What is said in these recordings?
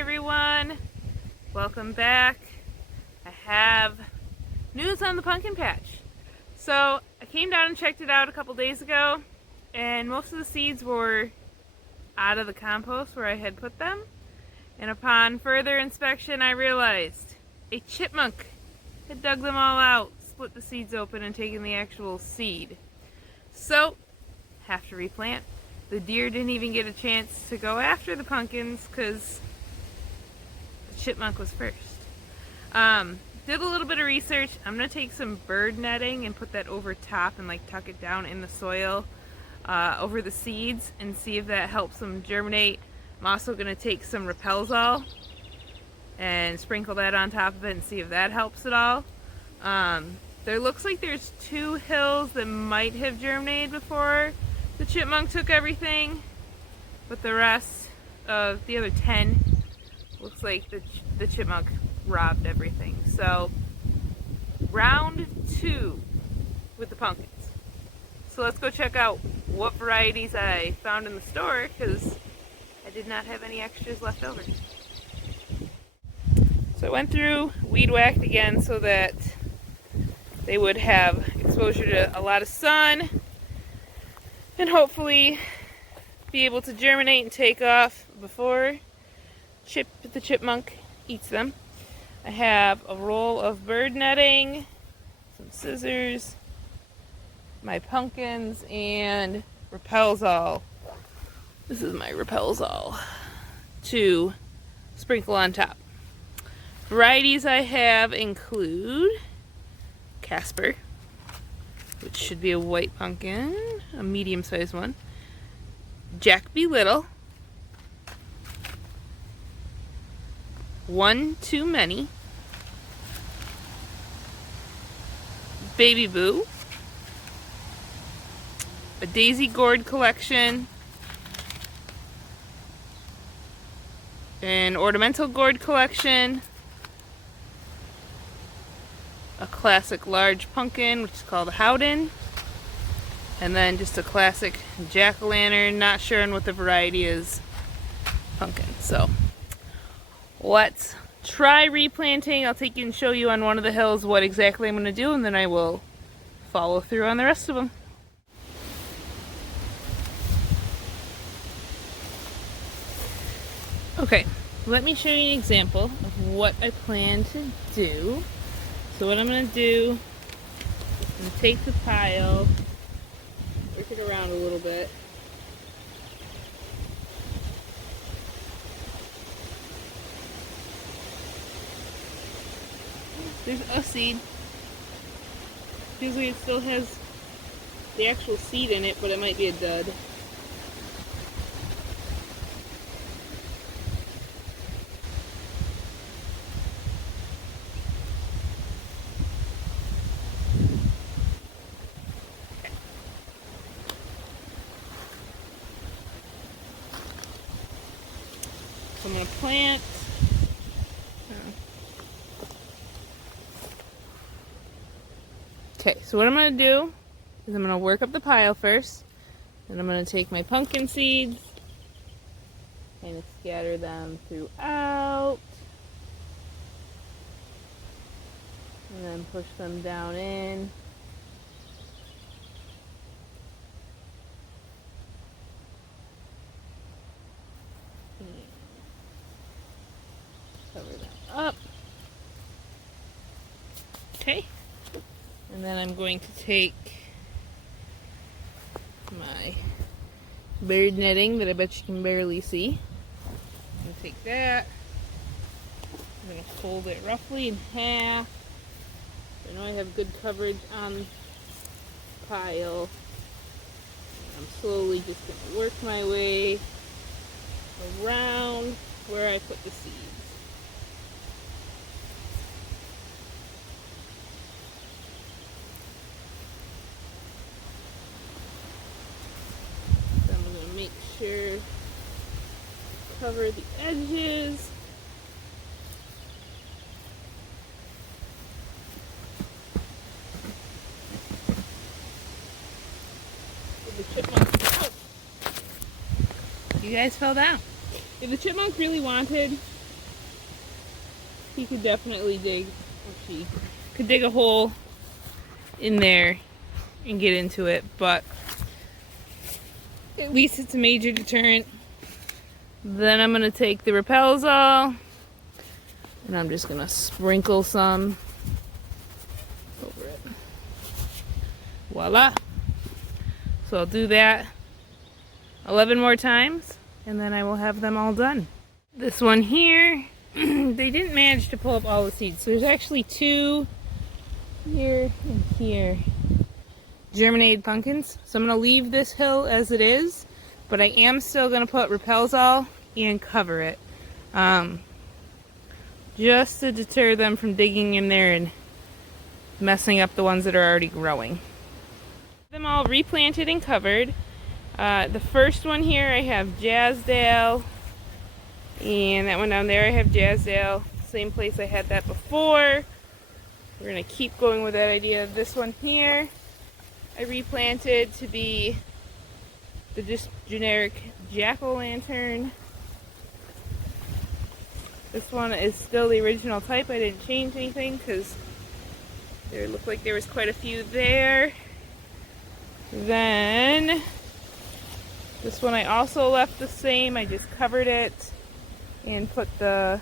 everyone, welcome back. I have news on the pumpkin patch. So I came down and checked it out a couple days ago, and most of the seeds were out of the compost where I had put them. And upon further inspection, I realized a chipmunk had dug them all out, split the seeds open, and taken the actual seed. So, have to replant. The deer didn't even get a chance to go after the pumpkins because the chipmunk was first. Did a little bit of research. I'm going to take some bird netting and put that over top and like tuck it down in the soil over the seeds and see if that helps them germinate. I'm also going to take some Repelzol and sprinkle that on top of it and see if that helps at all. There looks like there's 2 hills that might have germinated before the chipmunk took everything, but the rest of the other 10 looks like the chipmunk robbed everything. So round 2 with the pumpkins. So let's go check out what varieties I found in the store because I did not have any extras left over. So I went through, weed whacked again so that they would have exposure to a lot of sun and hopefully be able to germinate and take off before the chipmunk eats them. I have a roll of bird netting, some scissors, my pumpkins, and Repelzol. This is my Repelzol to sprinkle on top. Varieties I have include Casper, which should be a white pumpkin, a medium-sized one. Jack Be Little. One Too Many. Baby Boo. A Daisy Gourd collection. An ornamental gourd collection. A classic large pumpkin, which is called a Howden. And then just a classic jack-o'-lantern, not sure on what the variety is, pumpkin. So let's try replanting. I'll take you and show you on one of the hills what exactly I'm going to do, and then I will follow through on the rest of them. Okay, let me show you an example of what I plan to do. So what I'm going to do is take the pile, work it around a little bit. There's a seed. Feels like it still has the actual seed in it, but it might be a dud. So I'm going to plant. Okay, so what I'm going to do is I'm going to work up the pile first. And I'm going to take my pumpkin seeds and scatter them throughout. And then push them down in. Cover them up. Okay. And then I'm going to take my bird netting that I bet you can barely see. I'm going to take that. I'm going to fold it roughly in half. I know I have good coverage on the pile. And I'm slowly just going to work my way around where I put the seeds. So I'm going to make sure cover the edges. The chipmunk. Oh. You guys fell down. If the chipmunk really wanted he could definitely dig, or she could dig a hole in there and get into it, but at least it's a major deterrent. Then I'm gonna take the Repelsol and I'm just gonna sprinkle some over it. Voila. So I'll do that 11 more times and then I will have them all done. This one here, they didn't manage to pull up all the seeds. So there's actually 2 here and here. Germinated pumpkins. So I'm going to leave this hill as it is, but I am still going to put Repelsol and cover it. Just to deter them from digging in there and messing up the ones that are already growing. Them all replanted and covered. The first one here I have Jazzdale, and that one down there I have Jazzdale. Same place I had that before. We're going to keep going with that idea. This one here I replanted to be the just generic jack-o'-lantern. This one is still the original type. I didn't change anything because there looked like there was quite a few there. Then this one I also left the same. I just covered it and put the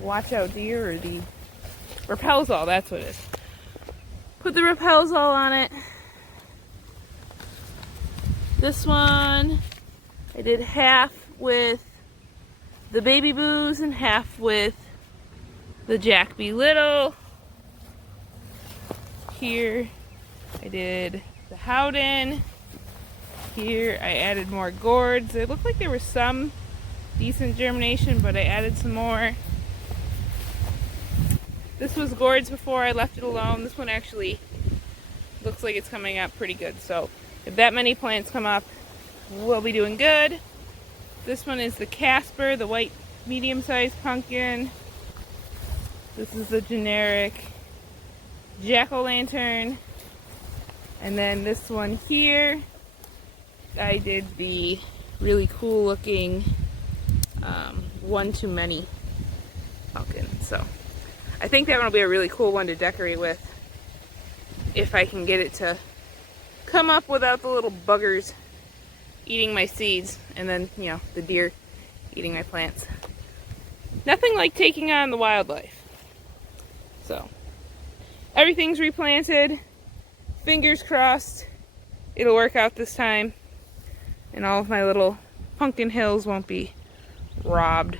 Watch Out Deer, or the Repelsol, that's what it is. Put the Repelsol on it. This one I did half with the Baby Boos and half with the Jack B. Little. Here I did the Howden. Here I added more gourds. It looked like there was some decent germination, but I added some more. This was gourds before, I left it alone. This one actually looks like it's coming up pretty good. So if that many plants come up, we'll be doing good. This one is the Casper, the white medium-sized pumpkin. This is the generic jack-o'-lantern. And then this one here, I did the really cool looking one too many pumpkin. So I think that one will be a really cool one to decorate with if I can get it to come up without the little buggers eating my seeds and then, you know, the deer eating my plants. Nothing like taking on the wildlife. So everything's replanted. Fingers crossed it'll work out this time and all of my little pumpkin hills won't be robbed.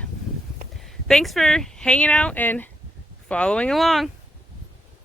Thanks for hanging out and following along.